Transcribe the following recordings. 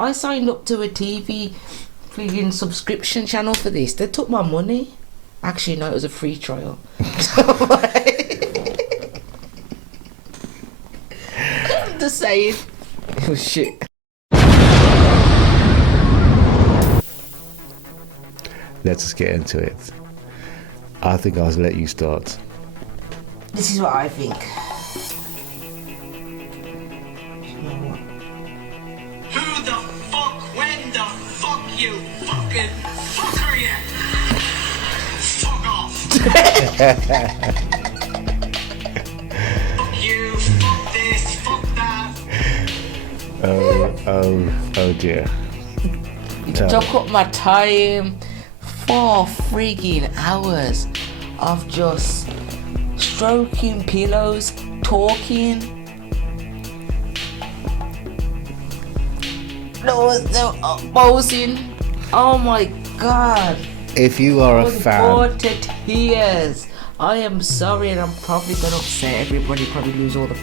I signed up to a TV freaking subscription channel for this. They took my money. Actually, no, it was a free trial. I'm just saying. Oh shit. Let's just get into it. I think I'll let you start. This is what I think. Who the fuck, when the fuck you fucking fucker you? Fuck off. Fuck you, fuck this, fuck that. Oh dear. Took up my time. 4 freaking hours of just stroking pillows, talking. No, posing. Oh my god. If you are a fan, bored to tears. I am sorry, and I'm probably gonna upset everybody. Probably lose all the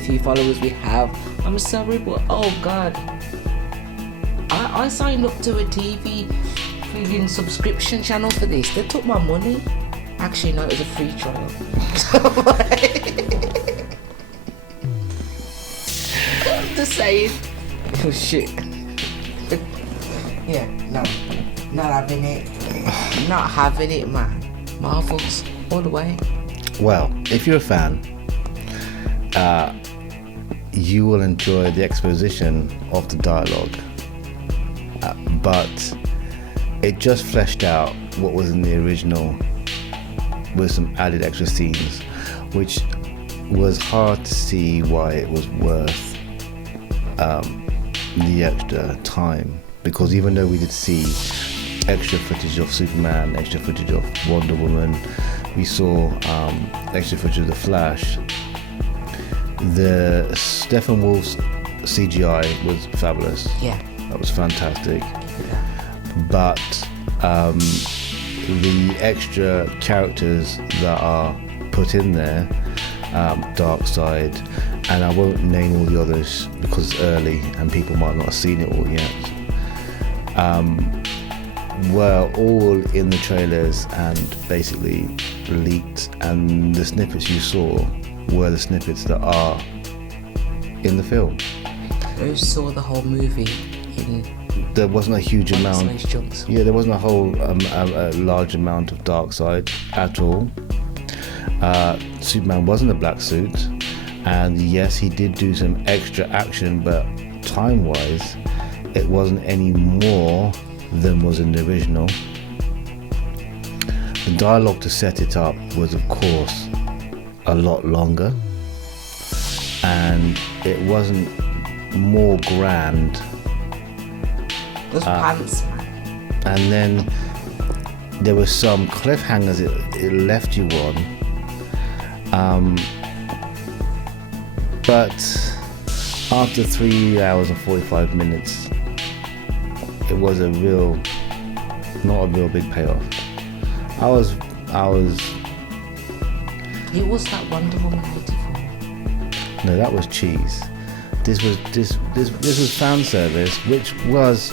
few followers we have. I'm sorry, but oh god, I signed up to a TV freaking subscription channel for this. They took my money. Actually, no, it was a free trial. I'm just saying. Oh shit. Yeah, no. Not having it. Not having it, man. Marvels, all the way. well, if you're a fan, you will enjoy the exposition of the dialogue, but it just fleshed out what was in the original with some added extra scenes, which was hard to see why it was worth the extra time, because even though we did see extra footage of Superman, extra footage of Wonder Woman, we saw extra footage of The Flash, the Steppenwolf's CGI was fabulous. Yeah. That was fantastic. Yeah. But the extra characters that are put in there, Darkseid, and I won't name all the others because it's early and people might not have seen it all yet, were all in the trailers and basically leaked, and the snippets you saw were the snippets that are in the film. Those saw the whole movie in There wasn't a huge amount. nice chunks. Yeah, there wasn't a whole a large amount of Darkseid at all. Superman was in a black suit, and yes, he did do some extra action, but time-wise, it wasn't any more than was in the original. The dialogue to set it up was, of course, a lot longer, and it wasn't more grand. Those pants, man. And then there were some cliffhangers it left you on, but after 3 hours and 45 minutes, it was not a real big payoff. I was It was that Wonder Woman 84. no, that was cheese. This was fan service, which was,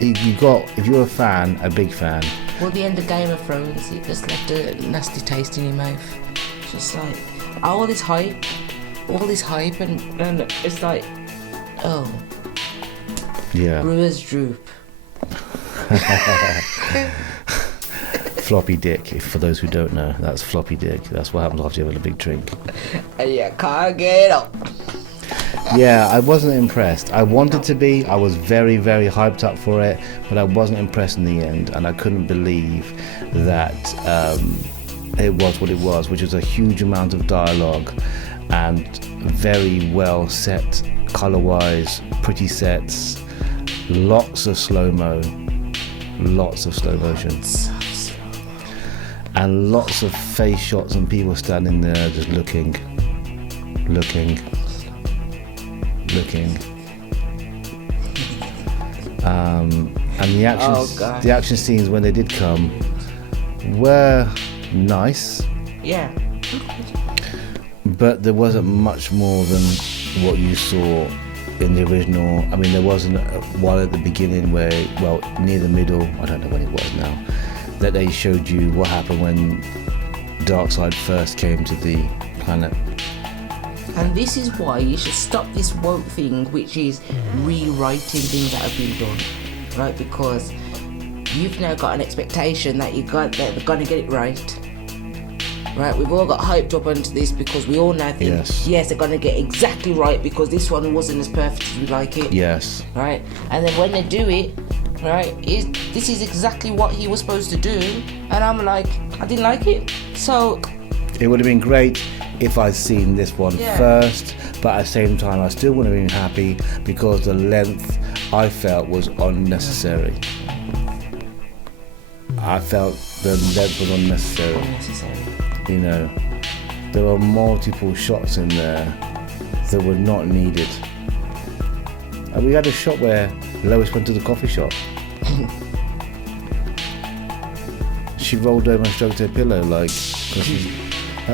you got, if you're a fan, a big fan. Well, the end of Game of Thrones, it just left a nasty taste in your mouth. It's just like, all this hype, and it's like, oh, Yeah. brewers droop. Floppy dick, for those who don't know, that's floppy dick. That's what happens after you have a big drink. And you can't get up. Yeah, I wasn't impressed. I wanted to be. I was very, very hyped up for it, but I wasn't impressed in the end, and I couldn't believe that it was what it was, which was a huge amount of dialogue and very well set, color-wise, pretty sets, lots of slow-mo, lots of slow motion, and lots of face shots and people standing there just looking. And the action scenes when they did come were nice, Yeah. but there wasn't much more than what you saw in the original. I mean, there wasn't one at the beginning where, well, near the middle, I don't know when it was now, that they showed you what happened when Darkseid first came to the planet. And this is why you should stop this woke thing, which is rewriting things that have been done, right? Because you've now got an expectation that they're gonna get it right. Right, we've all got hyped up onto this because we all now think, yes, they're gonna get exactly right because this one wasn't as perfect as we like it. Yes. Right, and then when they do it, right, this is exactly what he was supposed to do, and I'm like, I didn't like it. So it would have been great if I'd seen this one first, but at the same time, I still wouldn't have been happy because the length I felt was unnecessary. I felt the length was unnecessary. You know, there were multiple shots in there that were not needed. And we had a shot where Lois went to the coffee shop. She rolled over and stroked her pillow, like, cause she's.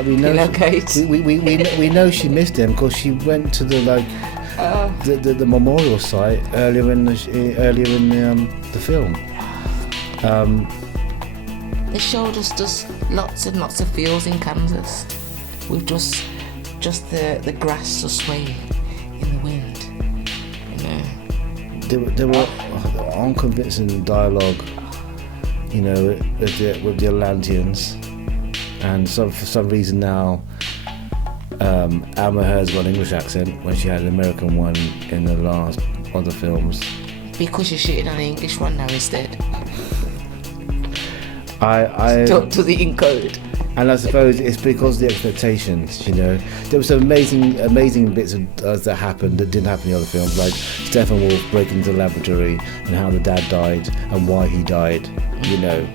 We know she missed him because she went to the the memorial site earlier in the film. They showed us just lots and lots of fields in Kansas with just the grass just swaying in the wind, you know. There were unconvincing dialogue, you know, with the Atlanteans, and for some reason now, Amber Heard's got an English accent when she had an American one in the last other films. Because you're shitting on the English one now instead. I Talk to the encode. And I suppose it's because of the expectations, you know. There were some amazing bits that happened that didn't happen in the other films, like Stephen Wolf breaking into the laboratory and how the dad died and why he died, you know.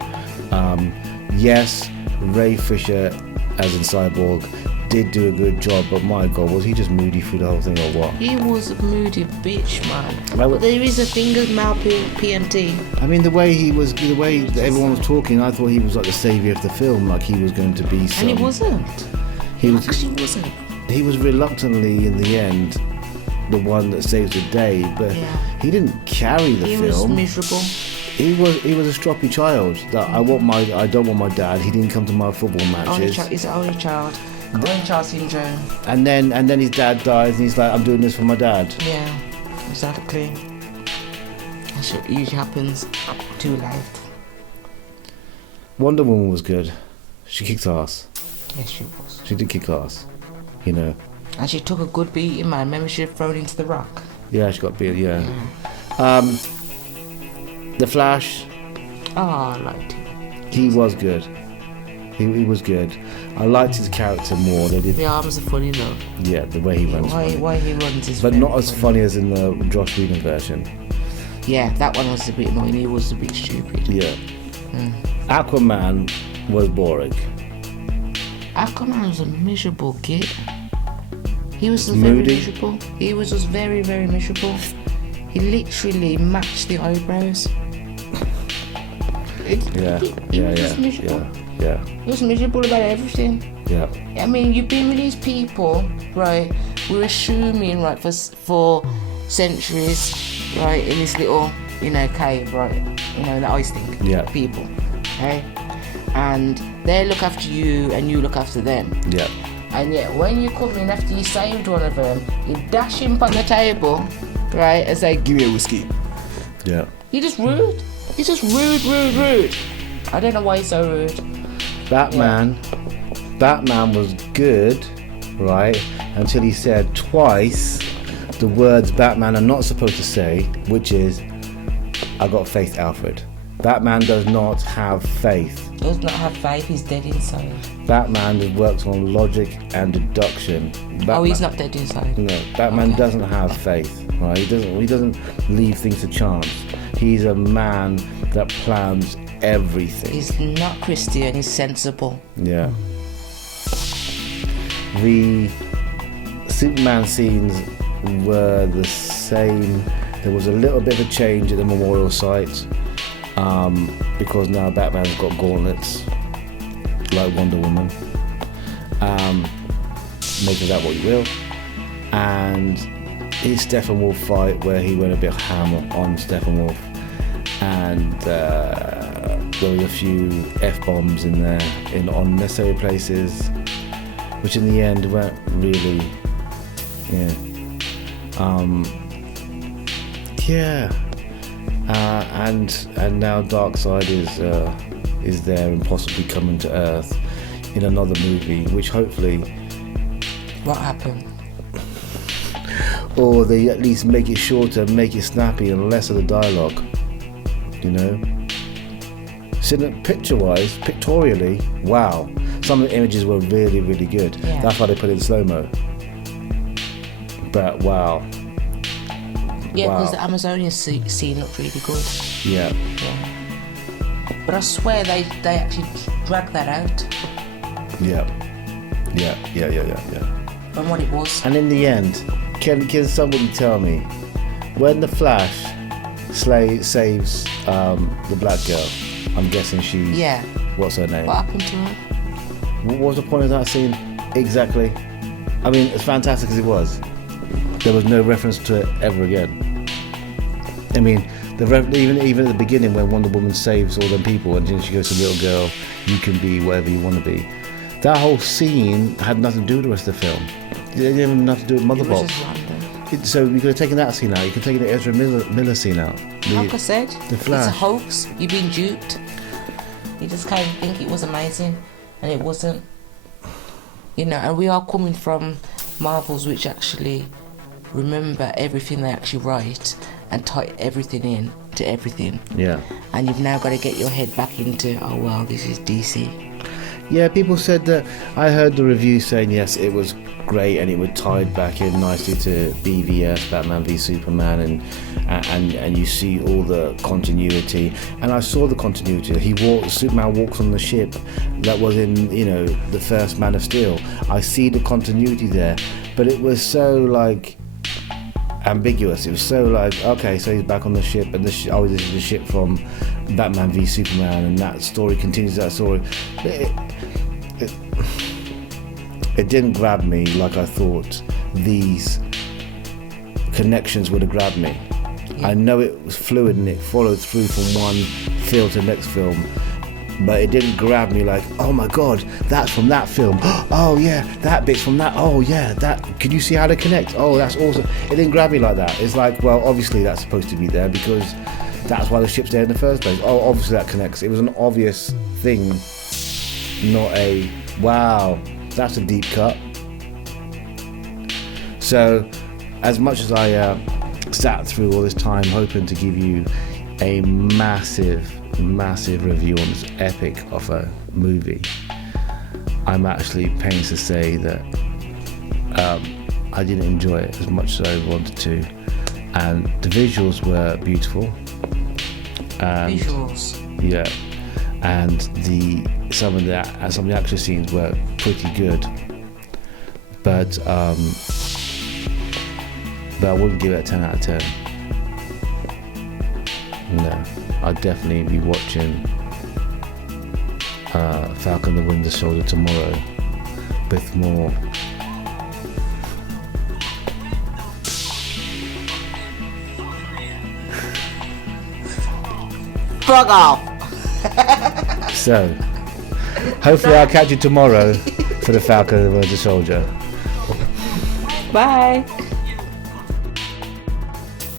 Yes, Ray Fisher, as in Cyborg, did do a good job, but my God, was he just moody through the whole thing or what? He was a moody bitch, man. But there is a thing of Mal PMT. I mean, the way that everyone was talking, I thought he was like the saviour of the film, like he was going to be some... And he wasn't. He wasn't. He was reluctantly, in the end, the one that saves the day, but he didn't carry the film. He was miserable. He was a stroppy child. That I don't want my dad. He didn't come to my football matches. He's an only child. Only child syndrome. And then his dad dies, and he's like, I'm doing this for my dad. Yeah, exactly. It usually happens too late. Wonder Woman was good. She kicked ass. Yes, she was. She did kick ass, you know. And she took a good beating, man. Remember she was thrown into the rock? Yeah, she got beat, yeah. The Flash. Oh, I liked him. He was good. He was good. I liked his character more. The arms are funny though. Yeah, the way he runs. Why he runs is. But not as funny as in the Josh Whedon version. Yeah, that one was a bit annoying. He was a bit stupid. Yeah. Aquaman was boring. Aquaman was a miserable kid. He was just Moody. very miserable. He was just very, very miserable. He literally matched the eyebrows. He was just miserable. Yeah. He was miserable about everything. Yeah. I mean, you've been with these people, right? We're assuming, right, for centuries, right, in this little, cave, right, the ice thing. Yeah. People, okay? And they look after you and you look after them. Yeah. And yet, when you come in after you saved one of them, you dash him on the table, right, and say, give me a whiskey. Yeah. You're just rude. He's just rude. I don't know why he's so rude. Batman was good, right, until he said twice the words Batman are not supposed to say, which is, I got faith, Alfred. Batman does not have faith. Does not have faith, he's dead inside. Batman works on logic and deduction. He's not dead inside. No, Batman doesn't have faith, right? He doesn't leave things to chance. He's a man that plans everything. He's not Christian, he's sensible. Yeah. The Superman scenes were the same. There was a little bit of a change at the memorial site, because now Batman's got gauntlets like Wonder Woman. Make of that what you will. And his Steppenwolf fight where he went a bit ham on Steppenwolf, and there was a few F-bombs in there in unnecessary places, which in the end weren't really, and now Darkseid is there and possibly coming to Earth in another movie, which hopefully. What happened? Or they at least make it shorter, make it snappy, and less of the dialogue. You know. Picture-wise, pictorially, wow. Some of the images were really, really good. Yeah. That's why they put it in slow-mo. But wow. Yeah, Wow. because the Amazonian scene looked really good. Yeah. Yeah. But I swear they actually dragged that out Yeah. from what it was. And in the end, can somebody tell me when the Flash saves the black girl? I'm guessing she's. Yeah. What's her name? What happened to her? What was the point of that scene exactly? I mean, as fantastic as it was, there was no reference to it ever again. I mean, even at the beginning when Wonder Woman saves all them people and then she goes to little girl, you can be whatever you want to be. That whole scene had nothing to do with the rest of the film. It didn't even have nothing to do with Mother It was Box. just random. So you could have taken that scene out. You could have taken the Ezra Miller scene out. Like I said, the Flash. it's a hoax. You've been duped. You just kind of think it was amazing, and it wasn't. You know, and we are coming from Marvels, which actually remember everything they actually write and tie everything in to everything. Yeah. And you've now got to get your head back into, oh well, this is DC. Yeah, people said that. I heard the review saying yes, it was great and it would tie back in nicely to BVS, Batman v Superman, and you see all the continuity. And I saw the continuity. Superman walks on the ship that was in, the first Man of Steel. I see the continuity there, but it was so like ambiguous. It was so like, okay, so he's back on the ship, and this is the ship from Batman v Superman, and that story continues that story. It didn't grab me like I thought these connections would have grabbed me. Yeah. I know it was fluid and it followed through from one film to the next film, but it didn't grab me like, oh my god, that's from that film. Oh yeah, that bit's from that. Oh yeah, that. Can you see how they connect? Oh, that's awesome. It didn't grab me like that. It's like, well, obviously that's supposed to be there because that's why the ship's there in the first place. Oh, obviously that connects. It was an obvious thing, not a wow, that's a deep cut. So, as much as I sat through all this time hoping to give you a massive review on this epic of a movie, I'm actually pains to say that I didn't enjoy it as much as I wanted to, and the visuals were beautiful. And visuals. Yeah, and some of the action scenes were pretty good, but I wouldn't give it a 10 out of 10. No, I'd definitely be watching Falcon the Winter Soldier tomorrow with more. Fuck off! So, hopefully I'll catch you tomorrow for the Falcon the Winter Soldier. Bye!